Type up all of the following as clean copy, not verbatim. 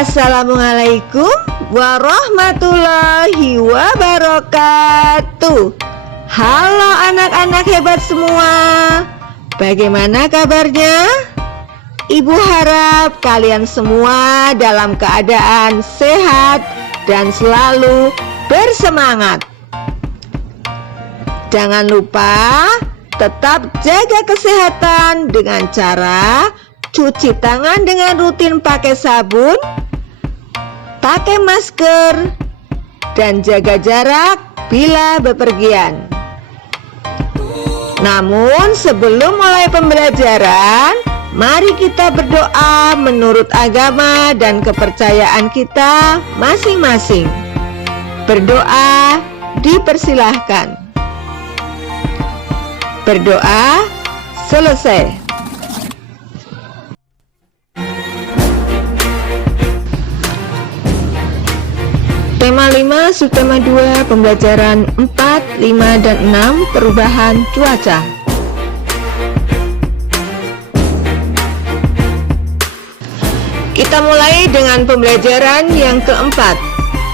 Assalamualaikum warahmatullahi wabarakatuh. Halo anak-anak hebat semua, bagaimana kabarnya? Ibu harap kalian semua dalam keadaan sehat dan selalu bersemangat. Jangan lupa tetap jaga kesehatan dengan cara cuci tangan dengan rutin pakai sabun, pakai masker, dan jaga jarak bila bepergian. Namun sebelum mulai pembelajaran, mari kita berdoa menurut agama dan kepercayaan kita masing-masing. Berdoa dipersilahkan. Berdoa selesai. Tema 5, subtema 2, pembelajaran 4, 5, dan 6, perubahan cuaca. Kita mulai dengan pembelajaran yang keempat.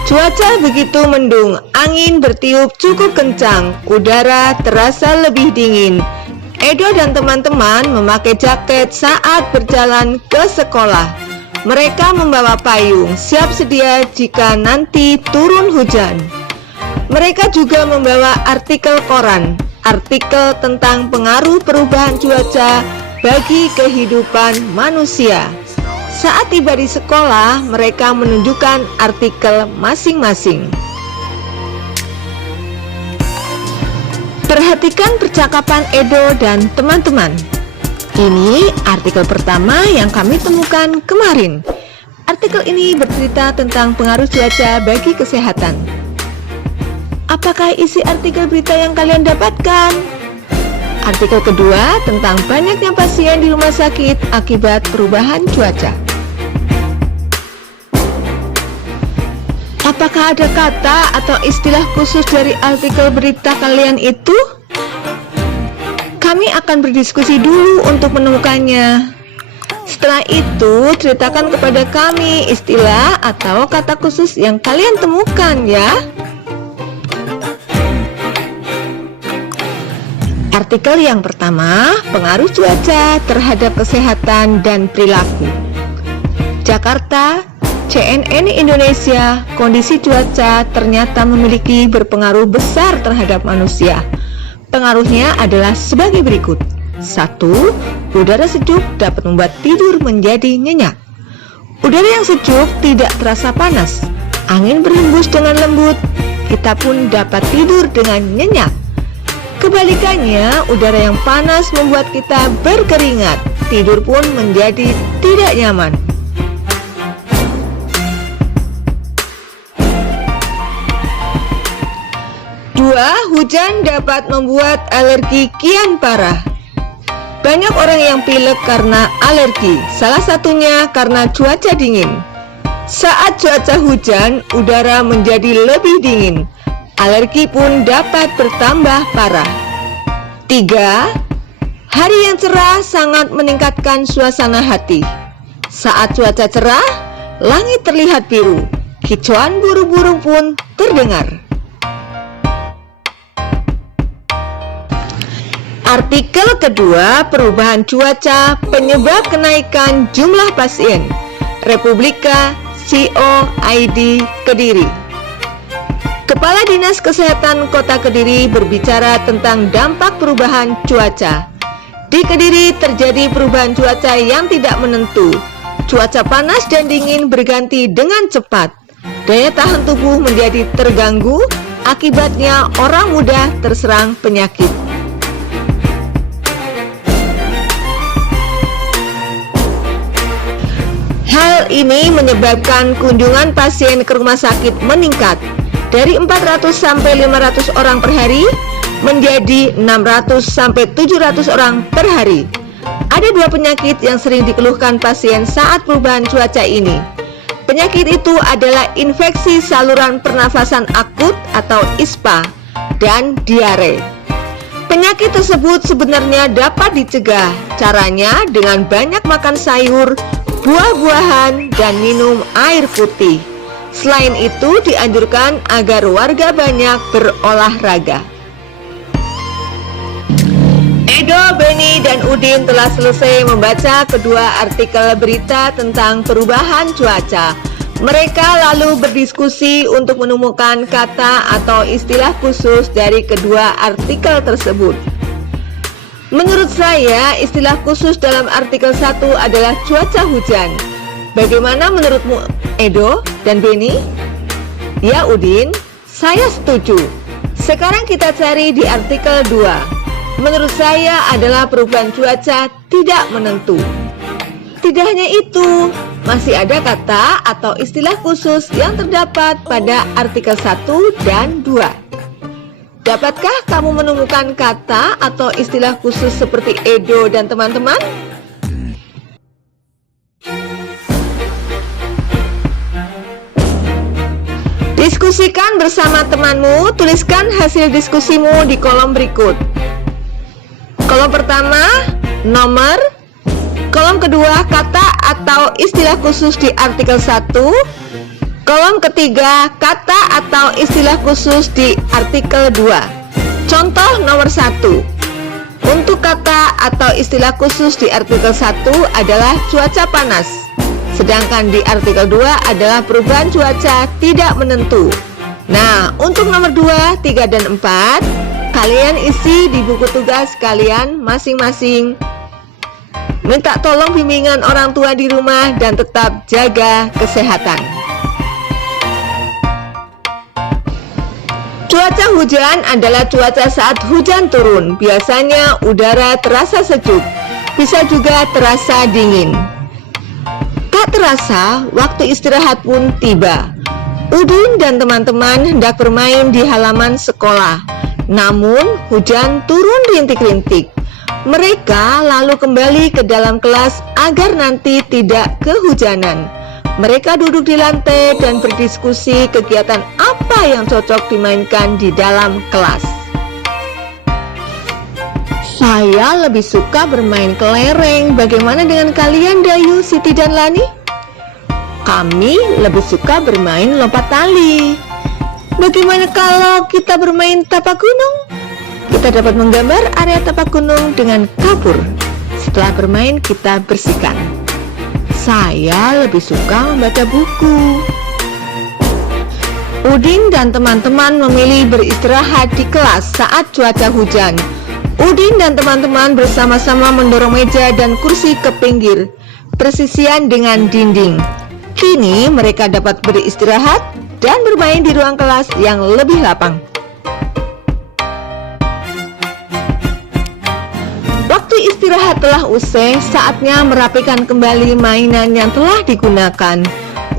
Cuaca begitu mendung, angin bertiup cukup kencang, udara terasa lebih dingin. Edo dan teman-teman memakai jaket saat berjalan ke sekolah. Mereka membawa payung, siap sedia jika nanti turun hujan. Mereka juga membawa artikel koran, artikel tentang pengaruh perubahan cuaca bagi kehidupan manusia. Saat tiba di sekolah, mereka menunjukkan artikel masing-masing. Perhatikan percakapan Edo dan teman-teman. Ini artikel pertama yang kami temukan kemarin. Artikel ini bercerita tentang pengaruh cuaca bagi kesehatan. Apakah isi artikel berita yang kalian dapatkan? Artikel kedua tentang banyaknya pasien di rumah sakit akibat perubahan cuaca. Apakah ada kata atau istilah khusus dari artikel berita kalian itu? Kami akan berdiskusi dulu untuk menemukannya. Setelah itu, ceritakan kepada kami istilah atau kata khusus yang kalian temukan ya. Artikel yang pertama, pengaruh cuaca terhadap kesehatan dan perilaku. Jakarta, CNN Indonesia, kondisi cuaca ternyata memiliki berpengaruh besar terhadap manusia. Pengaruhnya adalah sebagai berikut. 1. Udara sejuk dapat membuat tidur menjadi nyenyak. Udara yang sejuk tidak terasa panas. Angin berhembus dengan lembut. Kita pun dapat tidur dengan nyenyak. Kebalikannya, udara yang panas membuat kita berkeringat. Tidur pun menjadi tidak nyaman. 2. Hujan dapat membuat alergi kian parah. Banyak orang yang pilek karena alergi, salah satunya karena cuaca dingin. Saat cuaca hujan, udara menjadi lebih dingin. Alergi pun dapat bertambah parah. 3. Hari yang cerah sangat meningkatkan suasana hati. Saat cuaca cerah, langit terlihat biru. Kicauan burung-burung pun terdengar. Artikel kedua, perubahan cuaca penyebab kenaikan jumlah pasien. Republika COID Kediri. Kepala Dinas Kesehatan Kota Kediri berbicara tentang dampak perubahan cuaca. Di Kediri terjadi perubahan cuaca yang tidak menentu. Cuaca panas dan dingin berganti dengan cepat. Daya tahan tubuh menjadi terganggu, akibatnya orang mudah terserang penyakit. Hal ini menyebabkan kunjungan pasien ke rumah sakit meningkat dari 400 sampai 500 orang per hari menjadi 600 sampai 700 orang per hari. Ada 2 penyakit yang sering dikeluhkan pasien saat perubahan cuaca ini. Penyakit itu adalah infeksi saluran pernafasan akut atau ISPA dan diare. Penyakit tersebut sebenarnya dapat dicegah. Caranya dengan banyak makan sayur, buah-buahan, dan minum air putih. Selain itu, dianjurkan agar warga banyak berolahraga. Edo, Beni, dan Udin telah selesai membaca kedua artikel berita tentang perubahan cuaca. Mereka lalu berdiskusi untuk menemukan kata atau istilah khusus dari kedua artikel tersebut. Menurut saya, istilah khusus dalam artikel 1 adalah cuaca hujan. Bagaimana menurutmu, Edo dan Beni? Ya, Udin, saya setuju. Sekarang kita cari di artikel 2. Menurut saya adalah perubahan cuaca tidak menentu. Tidak hanya itu, masih ada kata atau istilah khusus yang terdapat pada artikel 1 dan 2. Dapatkah kamu menemukan kata atau istilah khusus seperti Edo dan teman-teman? Diskusikan bersama temanmu, tuliskan hasil diskusimu di kolom berikut. Kolom pertama, nomor. Kolom kedua, kata atau istilah khusus di artikel 1. Kolom ketiga, kata atau istilah khusus di artikel 2. Contoh nomor 1. Untuk kata atau istilah khusus di artikel 1 adalah cuaca panas. Sedangkan di artikel 2 adalah perubahan cuaca tidak menentu. Nah, untuk nomor 2, 3, dan 4, kalian isi di buku tugas kalian masing-masing. Minta tolong bimbingan orang tua di rumah dan tetap jaga kesehatan. Cuaca hujan adalah cuaca saat hujan turun. Biasanya udara terasa sejuk, bisa juga terasa dingin. Tak terasa, waktu istirahat pun tiba. Udin dan teman-teman hendak bermain di halaman sekolah. Namun, hujan turun rintik-rintik. Mereka lalu kembali ke dalam kelas agar nanti tidak kehujanan. Mereka duduk di lantai dan berdiskusi kegiatan apa yang cocok dimainkan di dalam kelas. Saya lebih suka bermain kelereng. Bagaimana dengan kalian, Dayu, Siti, dan Lani? Kami lebih suka bermain lompat tali. Bagaimana kalau kita bermain tapak gunung? Kita dapat menggambar area tapak gunung dengan kapur. Setelah bermain, kita bersihkan. Saya lebih suka membaca buku. Udin dan teman-teman memilih beristirahat di kelas saat cuaca hujan. Udin dan teman-teman bersama-sama mendorong meja dan kursi ke pinggir, persisian dengan dinding. Kini mereka dapat beristirahat dan bermain di ruang kelas yang lebih lapang. Waktu istirahat telah usai, saatnya merapikan kembali mainan yang telah digunakan.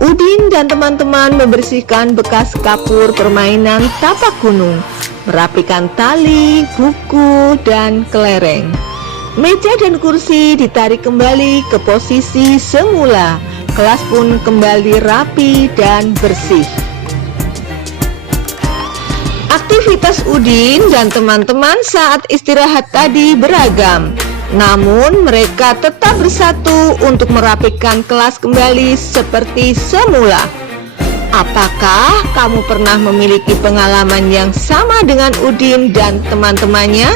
Udin dan teman-teman membersihkan bekas kapur permainan tapak gunung, merapikan tali, buku, dan kelereng. Meja dan kursi ditarik kembali ke posisi semula. Kelas pun kembali rapi dan bersih. Aktivitas Udin dan teman-teman saat istirahat tadi beragam. Namun mereka tetap bersatu untuk merapikan kelas kembali seperti semula. Apakah kamu pernah memiliki pengalaman yang sama dengan Udin dan teman-temannya?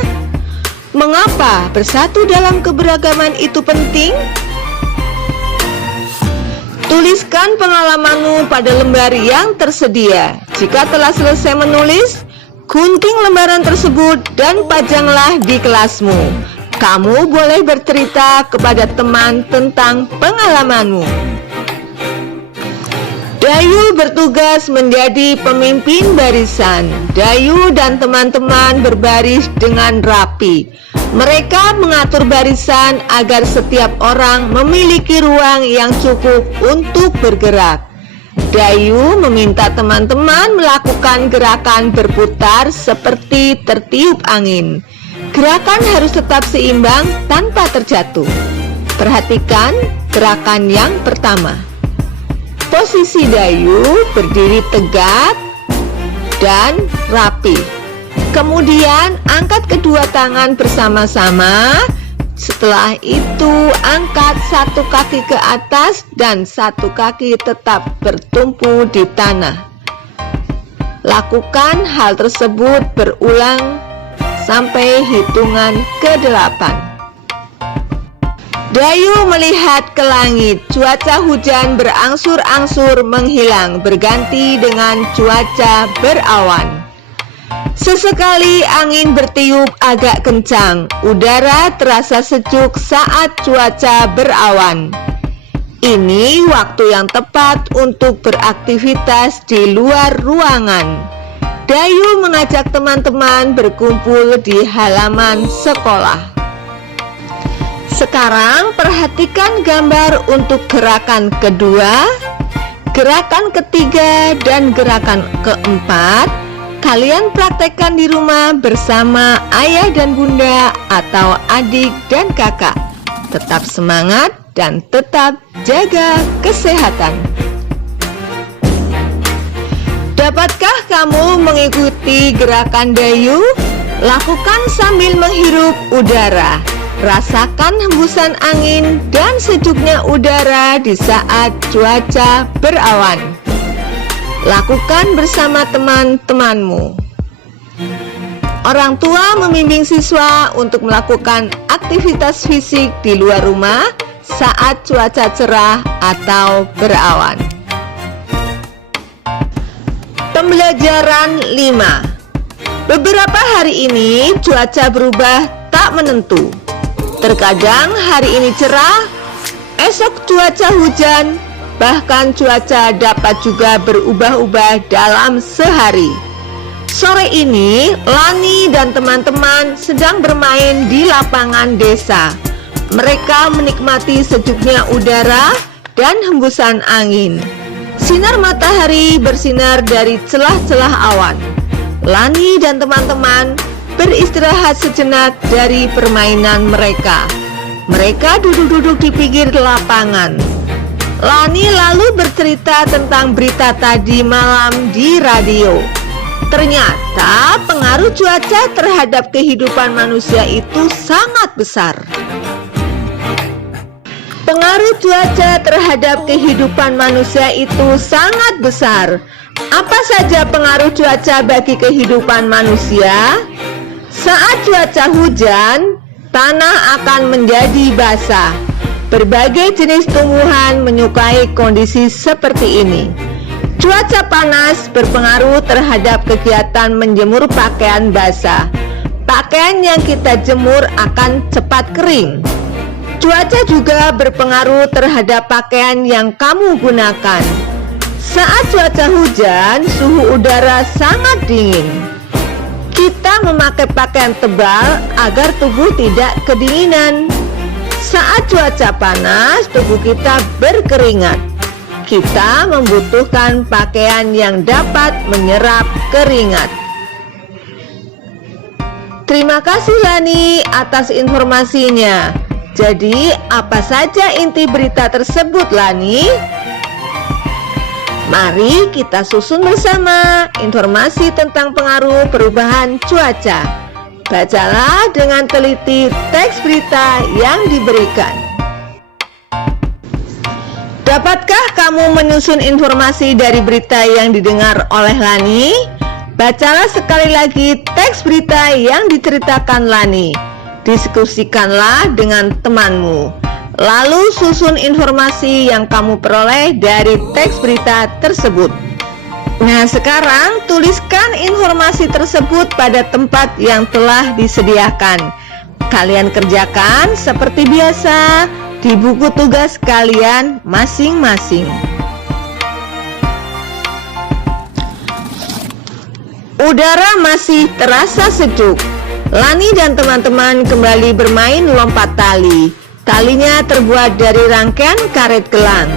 Mengapa bersatu dalam keberagaman itu penting? Tuliskan pengalamanmu pada lembar yang tersedia. Jika telah selesai menulis, gunting lembaran tersebut dan pajanglah di kelasmu. Kamu boleh bercerita kepada teman tentang pengalamanmu. Dayu bertugas menjadi pemimpin barisan. Dayu dan teman-teman berbaris dengan rapi. Mereka mengatur barisan agar setiap orang memiliki ruang yang cukup untuk bergerak. Dayu meminta teman-teman melakukan gerakan berputar seperti tertiup angin. Gerakan harus tetap seimbang tanpa terjatuh. Perhatikan gerakan yang pertama. Posisi Dayu berdiri tegak dan rapi. Kemudian angkat kedua tangan bersama-sama. Setelah itu, angkat satu kaki ke atas dan satu kaki tetap bertumpu di tanah. Lakukan hal tersebut berulang sampai hitungan ke-8. Dayu melihat ke langit. Cuaca hujan berangsur-angsur menghilang, berganti dengan cuaca berawan. Sesekali angin bertiup agak kencang. Udara terasa sejuk saat cuaca berawan. Ini waktu yang tepat untuk beraktivitas di luar ruangan. Dayu mengajak teman-teman berkumpul di halaman sekolah. Sekarang perhatikan gambar untuk gerakan kedua, gerakan ketiga, dan gerakan keempat. Kalian praktekkan di rumah bersama ayah dan bunda atau adik dan kakak. Tetap semangat dan tetap jaga kesehatan. Dapatkah kamu mengikuti gerakan Dayu? Lakukan sambil menghirup udara. Rasakan hembusan angin dan sejuknya udara di saat cuaca berawan. Lakukan bersama teman-temanmu. Orang tua membimbing siswa untuk melakukan aktivitas fisik di luar rumah saat cuaca cerah atau berawan. Pembelajaran 5. Beberapa hari ini cuaca berubah tak menentu. Terkadang hari ini cerah, esok cuaca hujan, bahkan cuaca dapat juga berubah-ubah dalam sehari. Sore ini, Lani dan teman-teman sedang bermain di lapangan desa. Mereka menikmati sejuknya udara dan hembusan angin. Sinar matahari bersinar dari celah-celah awan. Lani dan teman-teman beristirahat sejenak dari permainan mereka. Mereka duduk-duduk di pinggir lapangan. Lani lalu bercerita tentang berita tadi malam di radio. Ternyata pengaruh cuaca terhadap kehidupan manusia itu sangat besar. Pengaruh cuaca terhadap kehidupan manusia itu sangat besar. Apa saja pengaruh cuaca bagi kehidupan manusia? Saat cuaca hujan, tanah akan menjadi basah. Berbagai jenis tumbuhan menyukai kondisi seperti ini. Cuaca panas berpengaruh terhadap kegiatan menjemur pakaian basah. Pakaian yang kita jemur akan cepat kering. Cuaca juga berpengaruh terhadap pakaian yang kamu gunakan. Saat cuaca hujan, suhu udara sangat dingin. Kita memakai pakaian tebal agar tubuh tidak kedinginan. Saat cuaca panas, tubuh kita berkeringat. Kita membutuhkan pakaian yang dapat menyerap keringat. Terima kasih Lani atas informasinya. Jadi, apa saja inti berita tersebut, Lani? Mari kita susun bersama informasi tentang pengaruh perubahan cuaca. Bacalah dengan teliti teks berita yang diberikan. Dapatkah kamu menyusun informasi dari berita yang didengar oleh Lani? Bacalah sekali lagi teks berita yang diceritakan Lani. Diskusikanlah dengan temanmu. Lalu susun informasi yang kamu peroleh dari teks berita tersebut. Nah, sekarang tuliskan informasi tersebut pada tempat yang telah disediakan. Kalian kerjakan seperti biasa di buku tugas kalian masing-masing. Udara masih terasa sejuk. Lani dan teman-teman kembali bermain lompat tali. Talinya terbuat dari rangkaian karet gelang.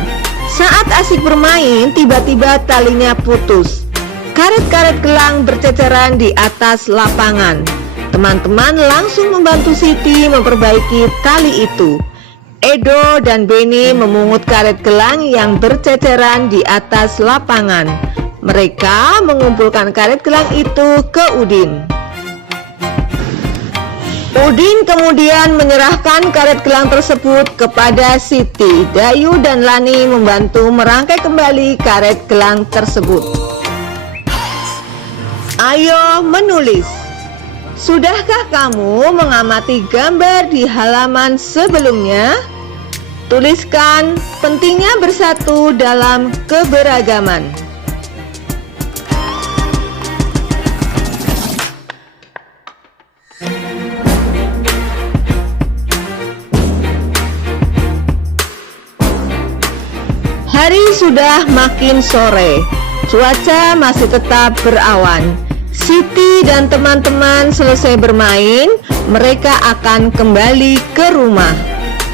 Saat asik bermain, tiba-tiba talinya putus. Karet-karet gelang berceceran di atas lapangan. Teman-teman langsung membantu Siti memperbaiki tali itu. Edo dan Beni memungut karet gelang yang berceceran di atas lapangan. Mereka mengumpulkan karet gelang itu ke Udin. Udin kemudian menyerahkan karet gelang tersebut kepada Siti. Dayu dan Lani membantu merangkai kembali karet gelang tersebut. Ayo menulis. Sudahkah kamu mengamati gambar di halaman sebelumnya? Tuliskan pentingnya bersatu dalam keberagaman. Hari sudah makin sore, cuaca masih tetap berawan. Siti dan teman-teman selesai bermain, mereka akan kembali ke rumah.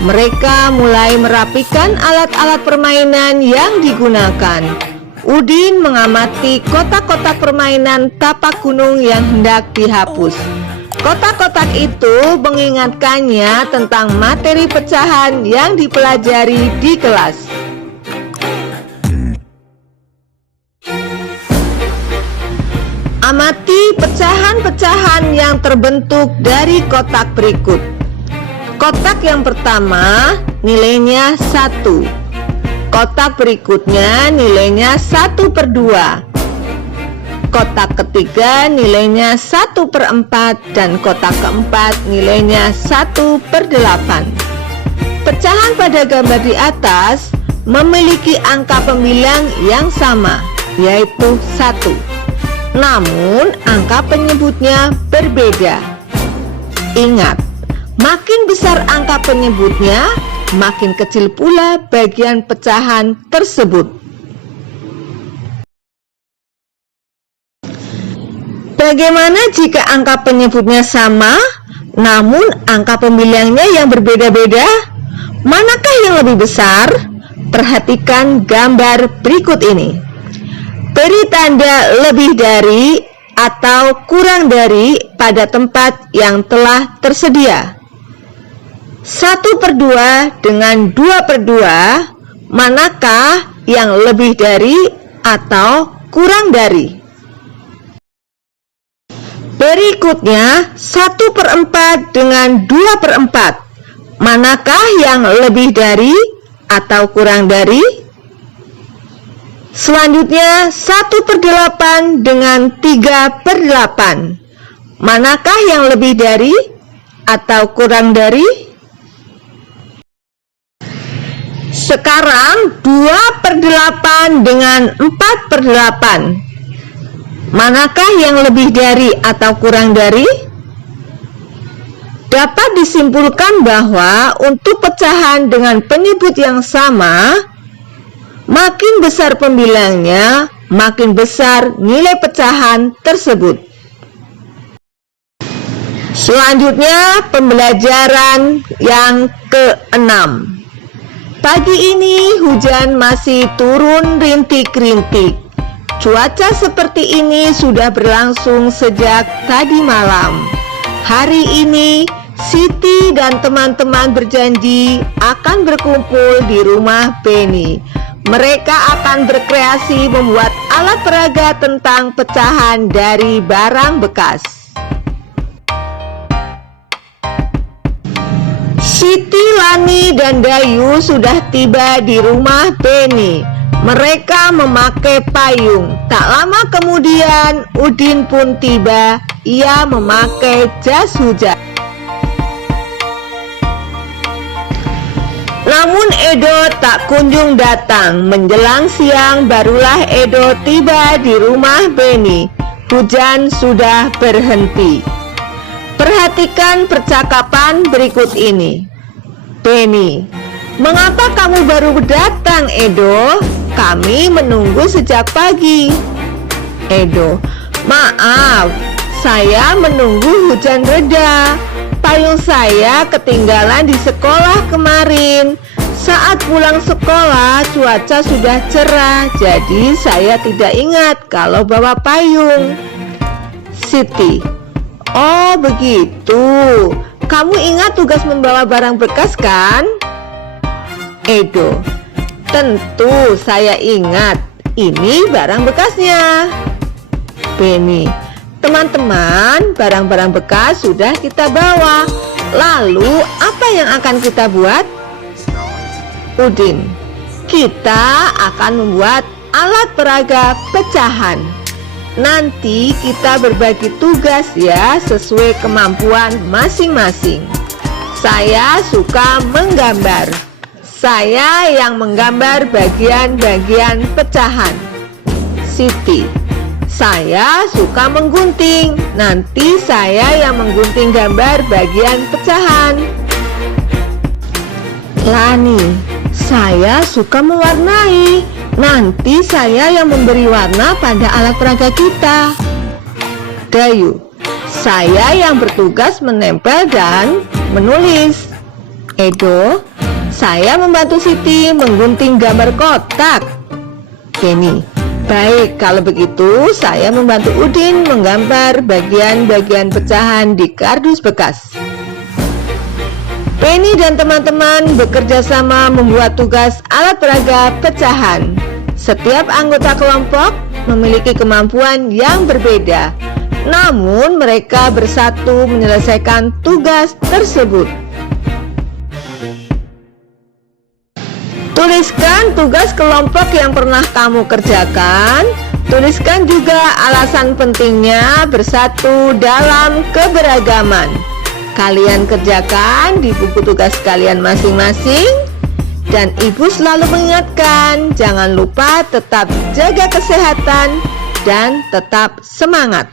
Mereka mulai merapikan alat-alat permainan yang digunakan. Udin mengamati kotak-kotak permainan tapak gunung yang hendak dihapus. Kotak-kotak itu mengingatkannya tentang materi pecahan yang dipelajari di kelas. Amati pecahan-pecahan yang terbentuk dari kotak berikut. Kotak yang pertama nilainya 1. Kotak berikutnya nilainya 1/2. Kotak ketiga nilainya 1/4 dan kotak keempat nilainya 1/8. Pecahan pada gambar di atas memiliki angka pembilang yang sama, yaitu 1. Namun, angka penyebutnya berbeda. Ingat, makin besar angka penyebutnya, makin kecil pula bagian pecahan tersebut. Bagaimana jika angka penyebutnya sama, namun angka pembilangnya yang berbeda-beda? Manakah yang lebih besar? Perhatikan gambar berikut ini. Beri tanda lebih dari atau kurang dari pada tempat yang telah tersedia. 1/2 dengan 2/2, manakah yang lebih dari atau kurang dari? Berikutnya 1/4 dengan 2/4, manakah yang lebih dari atau kurang dari? Selanjutnya 1/8 dengan 3/8, manakah yang lebih dari atau kurang dari? Sekarang 2/8 dengan 4/8, manakah yang lebih dari atau kurang dari? Dapat disimpulkan bahwa untuk pecahan dengan penyebut yang sama, makin besar pembilangnya, makin besar nilai pecahan tersebut. Selanjutnya, pembelajaran yang ke-6. Pagi ini hujan masih turun rintik-rintik. Cuaca seperti ini sudah berlangsung sejak tadi malam. Hari ini, Siti dan teman-teman berjanji akan berkumpul di rumah Beni. Mereka akan berkreasi membuat alat peraga tentang pecahan dari barang bekas. Siti, Lani, dan Dayu sudah tiba di rumah Beni. Mereka memakai payung. Tak lama kemudian, Udin pun tiba. Ia memakai jas hujan. Namun Edo tak kunjung datang. Menjelang siang barulah Edo tiba di rumah Beni. Hujan sudah berhenti. Perhatikan percakapan berikut ini. Beni, mengapa kamu baru datang, Edo? Kami menunggu sejak pagi. Edo, maaf, saya menunggu hujan reda. Payung saya ketinggalan di sekolah kemarin. Saat pulang sekolah cuaca sudah cerah, jadi saya tidak ingat kalau bawa payung. Siti, oh begitu. Kamu ingat tugas membawa barang bekas kan? Edo, tentu saya ingat. Ini barang bekasnya. Beni, Teman-teman, barang-barang bekas sudah kita bawa. Lalu, apa yang akan kita buat? Udin, kita akan membuat alat peraga pecahan. Nanti kita berbagi tugas ya, sesuai kemampuan masing-masing. Saya suka menggambar. Saya yang menggambar bagian-bagian pecahan. Siti, saya suka menggunting. Nanti saya yang menggunting gambar bagian pecahan. Lani, saya suka mewarnai. Nanti saya yang memberi warna pada alat peraga kita. Dayu, saya yang bertugas menempel dan menulis. Edo, saya membantu Siti menggunting gambar kotak. Kenny, baik, kalau begitu saya membantu Udin menggambar bagian-bagian pecahan di kardus bekas. Penny dan teman-teman bekerja sama membuat tugas alat peraga pecahan. Setiap anggota kelompok memiliki kemampuan yang berbeda, namun mereka bersatu menyelesaikan tugas tersebut. Tuliskan tugas kelompok yang pernah kamu kerjakan. Tuliskan juga alasan pentingnya bersatu dalam keberagaman. Kalian kerjakan di buku tugas kalian masing-masing. Dan ibu selalu mengingatkan, jangan lupa tetap jaga kesehatan dan tetap semangat.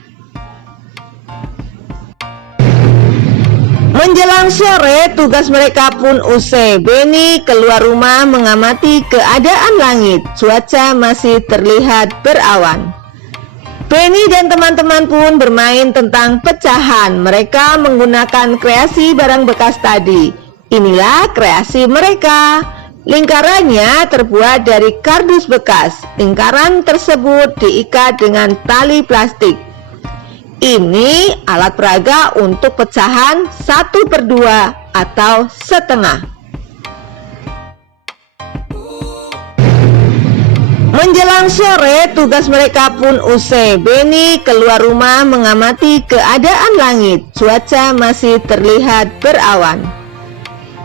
Menjelang sore, tugas mereka pun usai. Benny keluar rumah mengamati keadaan langit. Cuaca masih terlihat berawan. Benny dan teman-teman pun bermain tentang pecahan. Mereka menggunakan kreasi barang bekas tadi. Inilah kreasi mereka. Lingkarannya terbuat dari kardus bekas. Lingkaran tersebut diikat dengan tali plastik. Ini alat peraga untuk pecahan 1/2 atau setengah. Menjelang sore, tugas mereka pun usai. Benny keluar rumah mengamati keadaan langit. Cuaca masih terlihat berawan.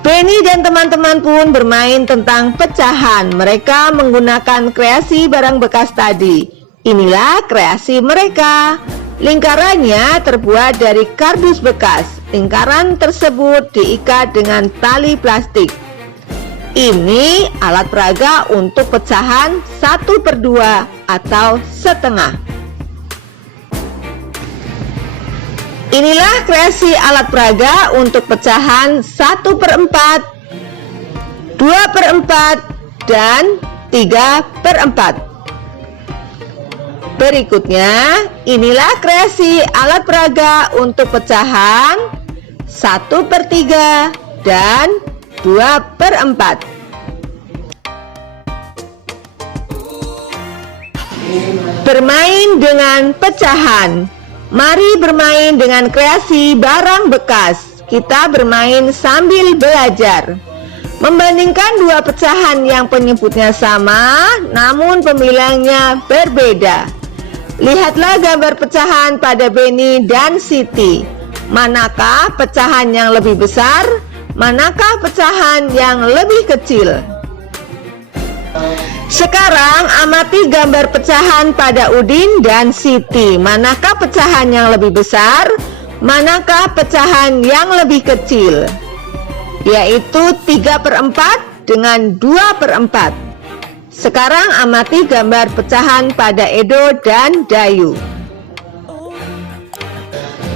Benny dan teman-teman pun bermain tentang pecahan. Mereka menggunakan kreasi barang bekas tadi. Inilah kreasi mereka. Lingkarannya terbuat dari kardus bekas. Lingkaran tersebut diikat dengan tali plastik. Ini alat peraga untuk pecahan 1/2 atau setengah. Inilah kreasi alat peraga untuk pecahan 1/4, 2/4, dan 3/4. Berikutnya, inilah kreasi alat peraga untuk pecahan 1/3 dan 2/4. Bermain dengan pecahan. Mari bermain dengan kreasi barang bekas. Kita bermain sambil belajar. Membandingkan dua pecahan yang penyebutnya sama, namun pemilihnya berbeda. Lihatlah gambar pecahan pada Benny dan Siti. Manakah pecahan yang lebih besar? Manakah pecahan yang lebih kecil? Sekarang amati gambar pecahan pada Udin dan Siti. Manakah pecahan yang lebih besar? Manakah pecahan yang lebih kecil? Yaitu 3/4 dengan 2/4. Sekarang amati gambar pecahan pada Edo dan Dayu.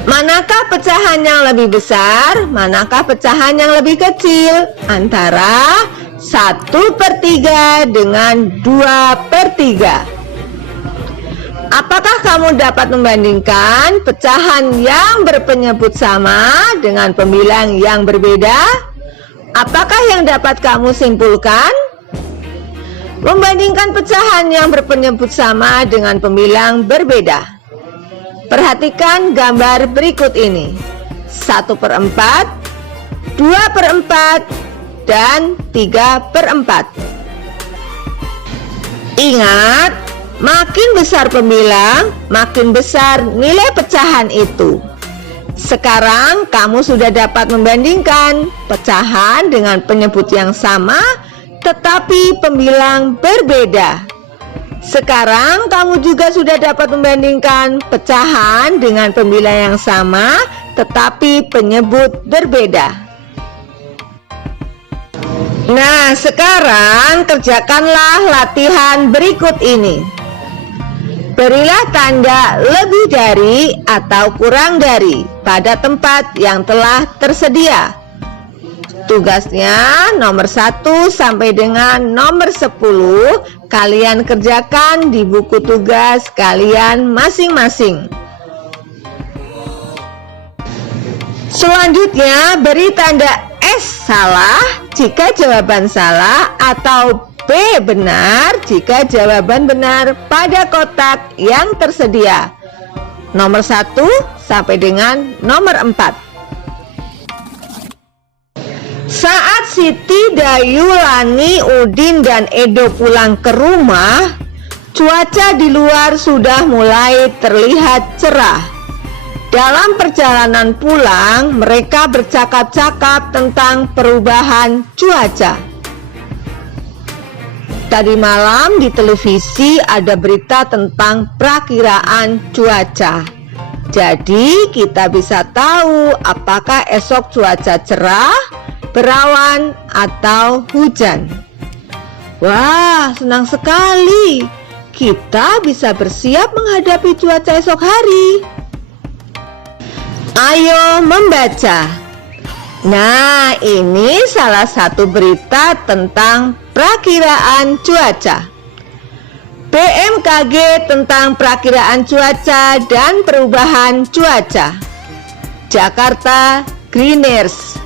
Manakah pecahan yang lebih besar? Manakah pecahan yang lebih kecil? Antara 1/3 dengan 2/3. Apakah kamu dapat membandingkan pecahan yang berpenyebut sama dengan pembilang yang berbeda? Apakah yang dapat kamu simpulkan? Membandingkan pecahan yang berpenyebut sama dengan pembilang berbeda. Perhatikan gambar berikut ini. 1/4, 2/4, dan 3/4. Ingat, Makin besar pembilang, makin besar nilai pecahan itu. Sekarang kamu sudah dapat membandingkan pecahan dengan penyebut yang sama tetapi pembilang berbeda. Sekarang kamu juga sudah dapat membandingkan pecahan dengan pembilang yang sama tetapi penyebut berbeda. Nah, sekarang kerjakanlah latihan berikut ini. Berilah tanda lebih dari atau kurang dari pada tempat yang telah tersedia. Tugasnya nomor 1 sampai dengan nomor 10 kalian kerjakan di buku tugas kalian masing-masing. Selanjutnya beri tanda S salah jika jawaban salah atau B benar jika jawaban benar pada kotak yang tersedia. Nomor 1 sampai dengan nomor 4. Saat Siti, Dayu, Lani, Udin, dan Edo pulang ke rumah, cuaca di luar sudah mulai terlihat cerah. Dalam perjalanan pulang, mereka bercakap-cakap tentang perubahan cuaca. Tadi malam di televisi ada berita tentang perakiraan cuaca. Jadi kita bisa tahu apakah esok cuaca cerah, berawan, atau hujan. Wah, senang sekali. Kita bisa bersiap menghadapi cuaca esok hari. Ayo membaca. Nah, ini salah satu berita tentang perakiraan cuaca. BMKG tentang perakiraan cuaca dan perubahan cuaca. Jakarta Greeners.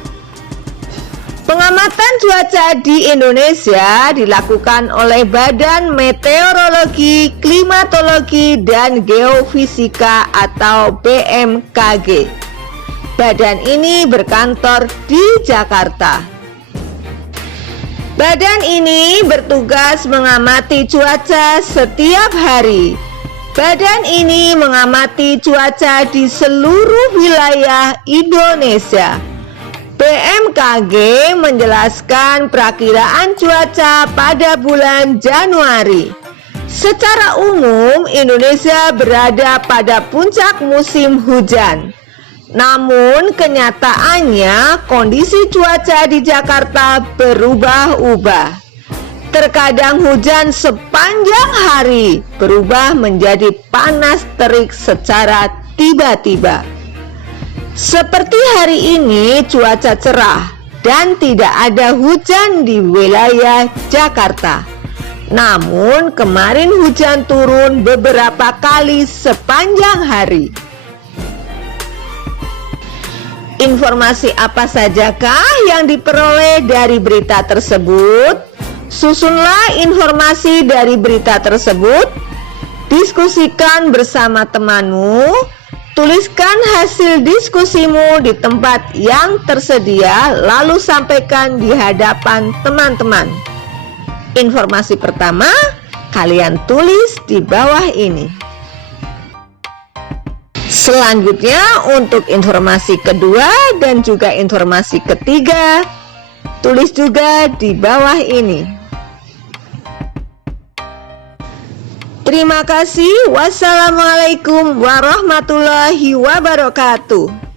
Pengamatan cuaca di Indonesia dilakukan oleh Badan Meteorologi, Klimatologi, dan Geofisika atau BMKG. Badan ini berkantor di Jakarta. Badan ini bertugas mengamati cuaca setiap hari. Badan ini mengamati cuaca di seluruh wilayah Indonesia. BMKG menjelaskan perakiraan cuaca pada bulan Januari. Secara umum, Indonesia berada pada puncak musim hujan. Namun kenyataannya kondisi cuaca di Jakarta berubah-ubah. Terkadang hujan sepanjang hari berubah menjadi panas terik secara tiba-tiba. Seperti hari ini cuaca cerah dan tidak ada hujan di wilayah Jakarta. Namun kemarin hujan turun beberapa kali sepanjang hari. Informasi apa sajakah yang diperoleh dari berita tersebut? Susunlah informasi dari berita tersebut. Diskusikan bersama temanmu. Tuliskan hasil diskusimu di tempat yang tersedia, lalu sampaikan di hadapan teman-teman. Informasi pertama, kalian tulis di bawah ini. Selanjutnya untuk informasi kedua dan juga informasi ketiga, tulis juga di bawah ini. Terima kasih. Wassalamualaikum warahmatullahi wabarakatuh.